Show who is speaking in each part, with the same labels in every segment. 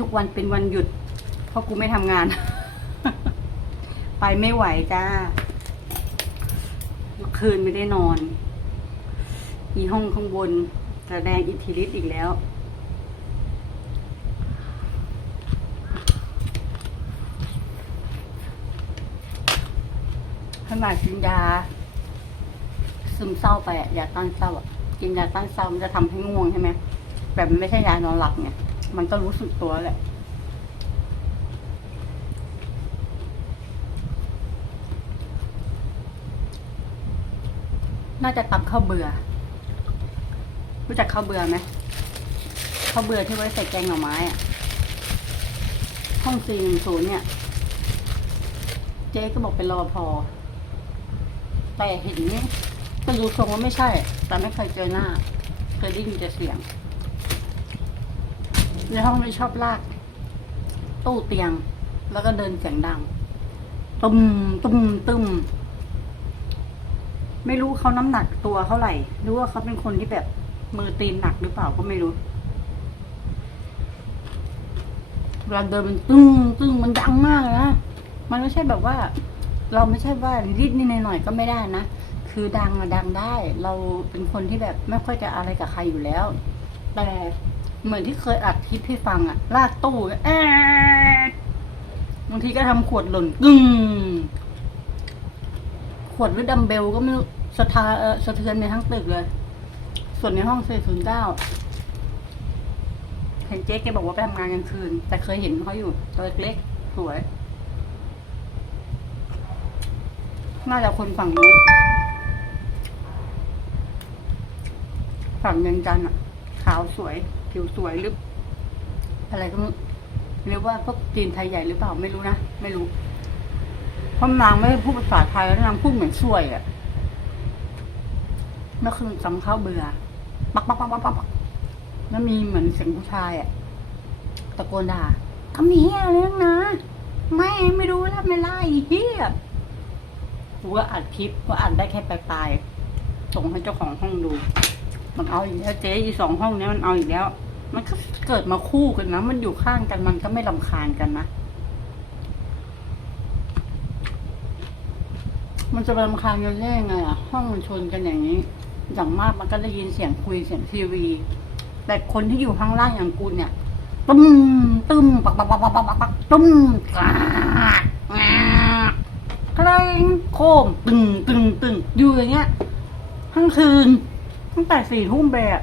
Speaker 1: ทุกวันเป็นวันหยุด เพราะกูไม่ทำงาน ไปไม่ไหวจ้าเมื่อคืนไม่ได้นอน มีห้องข้างบนแสดงอิทธิฤทธิ์อีกแล้ว ขนาดกินยา ซึมเศร้าไปอะยาต้านเศร้าอะกินยาต้านเศร้ามันจะทำให้ง่วงใช่ไหมแบบมันไม่ใช่ยานอนหลับไง มันก็รู้สึกตัวแหละน่าจะตำข้าวเบื่อ รู้จักข้าวเบื่อไหมข้าวเบื่อที่ไว้ใส่แกงหน่อไม้อะห้องสี่หนึ่งศูนย์เนี่ย เจ๊ก็บอกเป็นรอพอ แต่เห็นนี้ก็รู้ทรงว่าไม่ใช่ แต่ไม่เคยเจอหน้า เคยได้ยินแต่เสียง ในห้องไม่ชอบลาก ตู้เตียง แล้วก็เดินเสียงดังตุ้มตุ้มตุ้มไม่รู้เขาน้ำหนักตัวเท่าไหร่หรือว่าเขาเป็นคนที่แบบมือตีนหนักหรือเปล่าก็ไม่รู้เวลาเดินมันตึ้งตึ้งมันดังมากนะ มันไม่ใช่แบบว่า เราไม่ใช่ว่าริดนิดหน่อยก็ไม่ได้นะ คือดังอะดังได้ เราเป็นคนที่แบบไม่ค่อยจะอะไรกับใครอยู่แล้ว แต่ เหมือนที่เคยอัดคลิปให้ฟังอะลากตู้แอะบางทีก็ทำขวดหล่นกึ้งขวดหรือดัมเบลก็ไม่รู้สะทาเออสะเทือนในทั้งตึกเลย ส่วนในห้อง409เห็นเจ๊แกบอกว่าไปทำงานกลางคืน แต่เคยเห็นเขาอยู่ตัวเล็กๆสวย น่าจะคนฝั่งนู้นฝั่งเมืองจันทร์อะขาวสวย ผิวสวยหรืออะไรก็หรือว่าพวกจีนไทยใหญ่หรือเปล่าไม่รู้นะไม่รู้เพราะนางไม่ได้พูดภาษาไทยแล้วนางพูดเหมือนช่วยอะ่ะเมื่อคืนจำข้าวเบื่อปักปักปักปักปักแล้วมีเหมือนเสียงผู้ชายอะ่ะตะโกนด่าทำเฮียอะไรนักนะไม่ไม่รู้แล้วไม่ไล่เฮียกูก็อัดคลิปก็อัดได้แค่ปลายๆส่งให้เจ้าของห้องดู มันเอาอีกแล้วเจ๊อีสองห้องนี้มันเอาอีกแล้ว มันก็เกิดมาคู่กันนะ มันอยู่ข้างกันมันก็ไม่ลำคาญกันนะ มันจะรำคาญกันได้ยังไงอะห้องมันชนกันอย่างนี้ อย่างมากมันก็ได้ยินเสียงคุยเสียงทีวี แต่คนที่อยู่ข้างล่างอย่างกูเนี่ยตุ้มตุ้มปักปักปักปักปักปักปักตุ้มกาดงาดเคร่งโคมตึงตึงตึงอยู่อย่างเงี้ยทั้งคืนตั้งแต่สี่ทุ่มไปอะ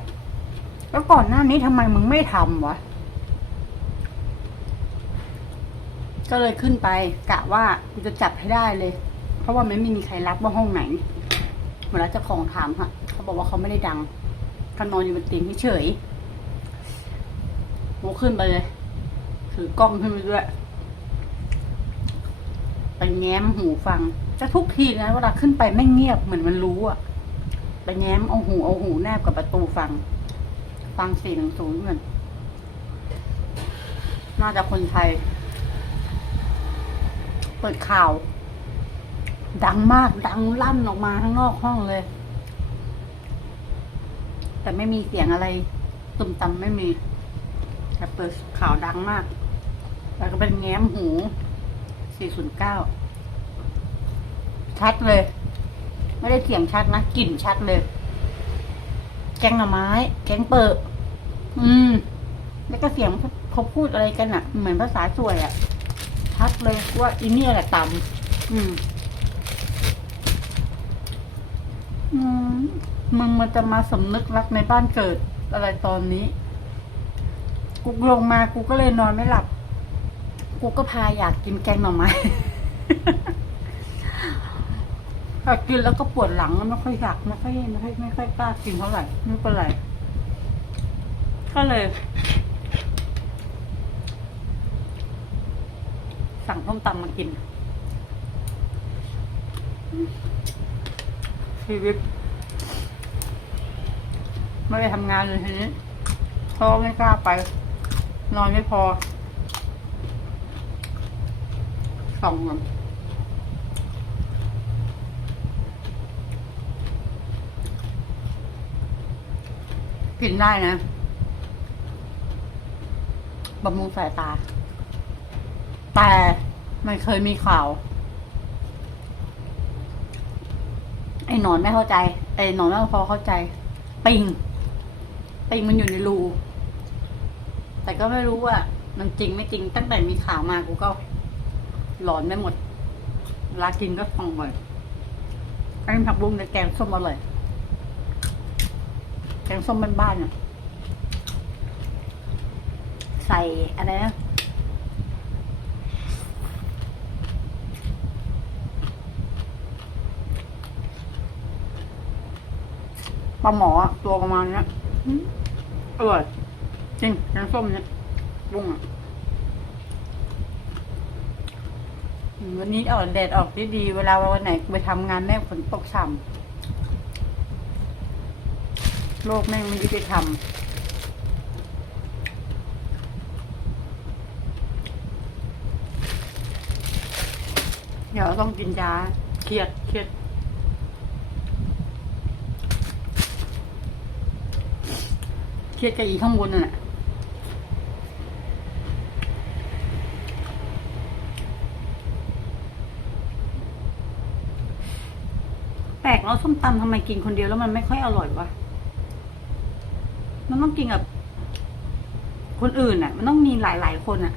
Speaker 1: แล้วก่อนหน้านี้ทำไมมึงไม่ทำวะ ก็เลยขึ้นไปกะว่ากูจะจับให้ได้เลย เพราะว่าไม่มีใครรับว่าห้องไหนเวลาเจ้าของถามฮะเขาบอกว่าเขาไม่ได้ดังเขานอนอยู่บนเตียงเฉยโมขึ้นไปเลย ถือกล้องขึ้นไปด้วยไปแง้มหูฟัง จะทุกทีนะเวลาขึ้นไปไม่เงียบเหมือนมันรู้อะไปแง้มเอาหูเอาหูแนบกับประตูฟัง ฟังสี่หนึ่งศูนย์เหมือนน่าจะคนไทย เปิดข่าว ดังมาก ดังลั่นออกมาข้างนอกห้องเลย แต่ไม่มีเสียงอะไรตุ่มตำไม่มี แต่เปิดข่าวดังมาก แล้วก็เป็นแง้มหู 409 ชัดเลย ไม่ได้เสียงชัดนะ กลิ่นชัดเลย แกงหน่อไม้ แกงเปิดอืม แล้วก็เสียงเขาพูดอะไรกันอะ่ะ เหมือนภาษาสวยอะ่ะชัดเลยว่าอีเนี่ยแหละต่ำอืม อืมมึงมันจะมาสำนึกรักในบ้านเกิดอะไรตอนนี้ กูลงมากูก็เลยนอนไม่หลับ กูก็พาอยากกินแกงหน่อไม้ อยากินแล้วก็ปวดหลังไม่ค่อยอยากไม่ค่อยไม่ค่อยไม่ค่อยกล้ากินเท่าไหร่ไม่เป็นไรก็เลย สั่งต้มตำมากิน ชีวิตไม่ได้ทำงานเลยทีนี้พ่อไม่กล้าไป นอนไม่พอสองวัน กินได้นะบำรุงสายตา แต่ไม่เคยมีข่าว ไอ้หนอนไม่เข้าใจ ไอ้หนอนไม่พอเข้าใจ ปิง ปิงมันอยู่ในรู แต่ก็ไม่รู้ว่า มันจริงไม่จริง ตั้งแต่มีข่าวมากูก็ หลอนไม่หมดลากินก็ฟังบ่อยไอ้ผักบุ้งในแกงส้มอร่อย งส้มบ้านๆเนี่ยใส่อะไรนะปลาหมอตัวประมาณเนี้ยอร่อยจริงแกงส้มเนี่ยบุ้งอะวันนี้ออกแดดออกดีๆเวลาวันไหนไปทำงานแม่ฝนตกฉ่ำ โลกแม่งไม่ยุติธรรมเดี๋ยวต้องกินยาเครียดเครียดเครียดกับอีข้างบนน่ะแปลกแล้วส้มตำทำไมกินคนเดียวแล้วมันไม่ค่อยอร่อยวะ มันต้องกินกับคนอื่นอะ มันต้องมีหลายๆคนอะ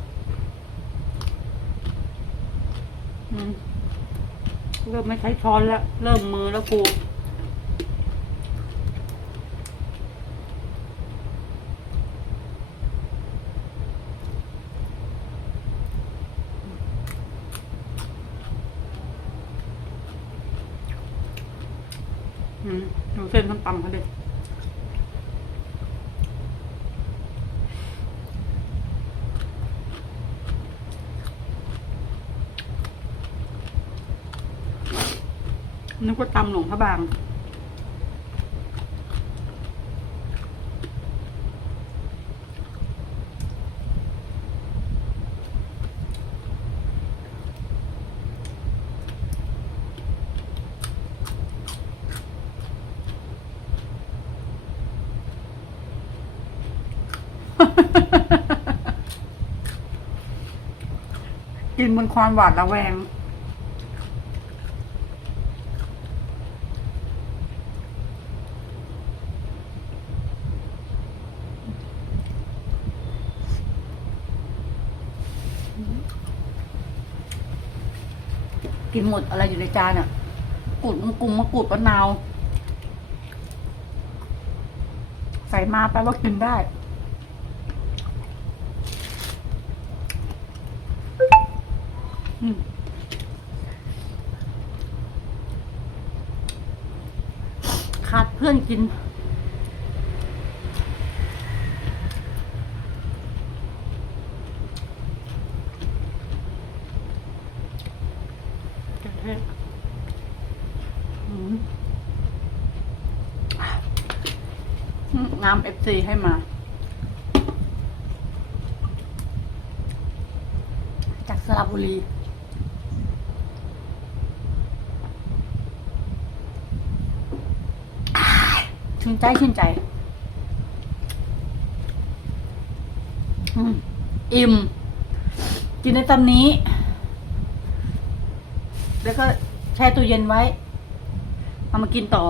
Speaker 1: อืเริ่มไม่ใช้ช้อนแล้ว เริ่มมือแล้วกูอืมดูเส้นส้มตำเขาดิ นึกว่าตำหลวงพระบางกินบนความหวาดระแวง กินหมดอะไรอยู่ในจานอะกูดมกรูดมะกรูดมะนาว ใส่มาแปลว่ากินได้อืมขาดเพื่อนกิน กระเทศอืมอืม น้ำเอฟซีให้มา จากสระบุรีชื่นใจชื่นใจ อิ่ม กินในตำนี้ แล้วก็แช่ตู้เย็นไว้ เอามากินต่อ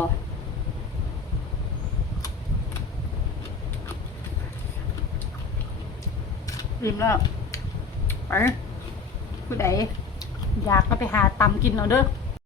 Speaker 1: อิ่มแล้วไปผู้ใดอยากก็ไปหาตำกินเอาเด้อ